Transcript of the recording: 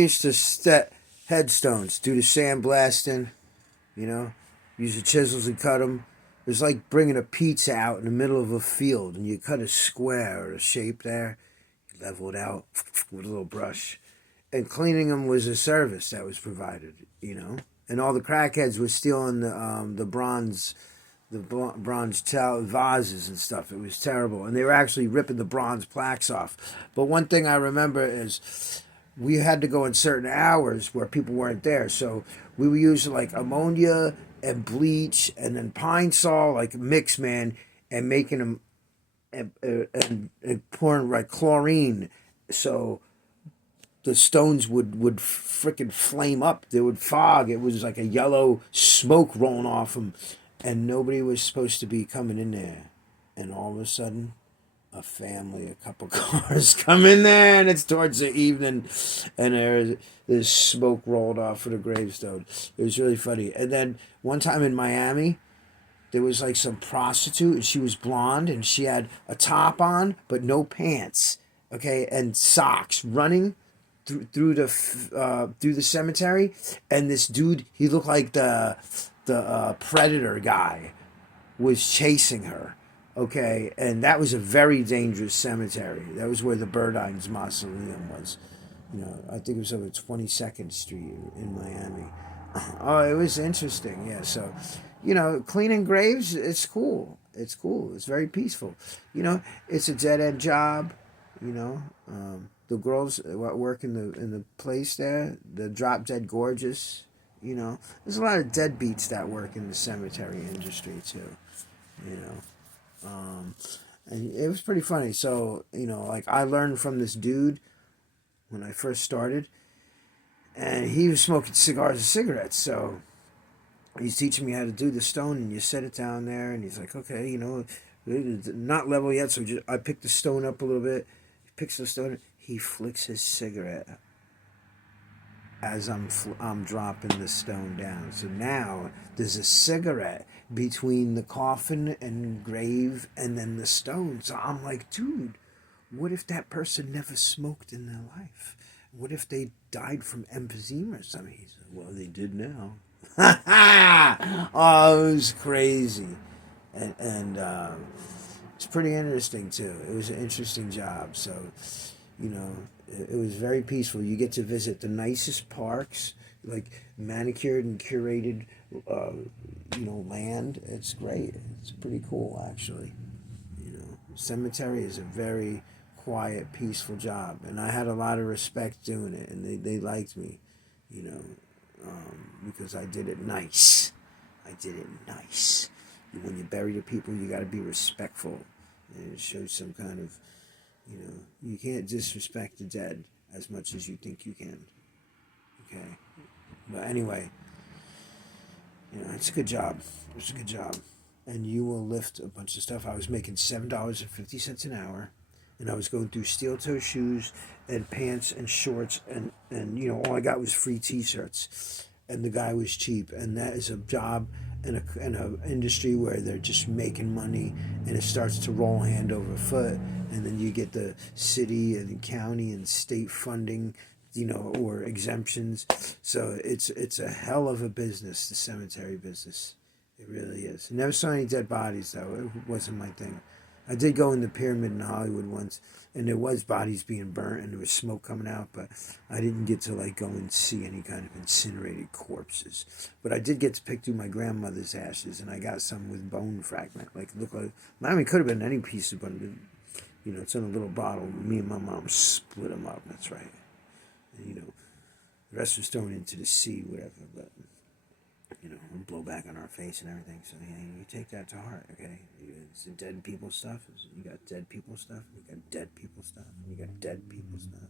Used to set headstones, do the sandblasting, you know, use the chisels and cut them. It was like bringing a pizza out in the middle of a field, and you cut a square or a shape there, you level it out with a little brush, and cleaning them was a service that was provided, you know. And all the crackheads were stealing the bronze, vases and stuff. It was terrible, and they were actually ripping the bronze plaques off. But one thing I remember is we had to go in certain hours where people weren't there, so we were using like ammonia and bleach and then pine sol like mix, man, and making them and pouring like chlorine, so the stones would freaking flame up. They would fog. It was like a yellow smoke rolling off them, and nobody was supposed to be coming in there. And all of a sudden, a family, a couple cars come in there, and it's towards the evening, and there's smoke rolled off of the gravestone. It was really funny. And then one time in Miami, there was like some prostitute, and she was blonde, and she had a top on but no pants, okay, and socks, running through the cemetery, and this dude, he looked like the predator guy, was chasing her. Okay, and that was a very dangerous cemetery. That was where the Burdines mausoleum was. You know, I think it was over 22nd Street in Miami. Oh, it was interesting. Yeah, so, you know, cleaning graves, it's cool. It's cool. It's very peaceful. You know, it's a dead end job. You know, the girls that work in the place there, the drop dead gorgeous. You know, there's a lot of deadbeats that work in the cemetery industry too. You know, and it was pretty funny. So, you know, like I learned from this dude when I first started, and he was smoking cigars and cigarettes. So he's teaching me how to do the stone, and you set it down there, and he's like, okay, you know, it's not level yet, so I pick the stone up a little bit. He picks the stone, he flicks his cigarette as I'm dropping the stone down. So now there's a cigarette between the coffin and grave and then the stone. So I'm like, dude, what if that person never smoked in their life? What if they died from emphysema or something? He said, well, they did now. Oh, it was crazy. And it's pretty interesting too. It was an interesting job. So, you know, it was very peaceful. You get to visit the nicest parks, like manicured and curated, uh, you know, land. It's great. It's pretty cool, actually. You know, cemetery is a very quiet, peaceful job, and I had a lot of respect doing it, and they liked me, you know, because I did it nice. I did it nice. When you bury the people, you got to be respectful, and it shows some kind of, you know, you can't disrespect the dead as much as you think you can. Okay, but anyway, you know, it's a good job. It's a good job, and you will lift a bunch of stuff. I was making $7.50 an hour, and I was going through steel toe shoes and pants and shorts, and you know, all I got was free T-shirts, and the guy was cheap, and that is a job in a industry where they're just making money, and it starts to roll hand over foot, and then you get the city and county and state funding, you know, or exemptions. So it's a hell of a business, the cemetery business. It really is. Never saw any dead bodies though. It wasn't my thing. I did go in the pyramid in Hollywood once, and there was bodies being burnt, and there was smoke coming out, but I didn't get to like go and see any kind of incinerated corpses. But I did get to pick through my grandmother's ashes, and I got some with bone fragment. Like look like, I mean, it could have been any piece of bone. You know, it's in a little bottle. Me and my mom split them up. That's right. And, you know, the rest was thrown into the sea, whatever. But you know, and blow back on our face and everything. So yeah, you take that to heart, okay? It's the dead people stuff. You got dead people stuff. You got dead people stuff. You got dead people stuff.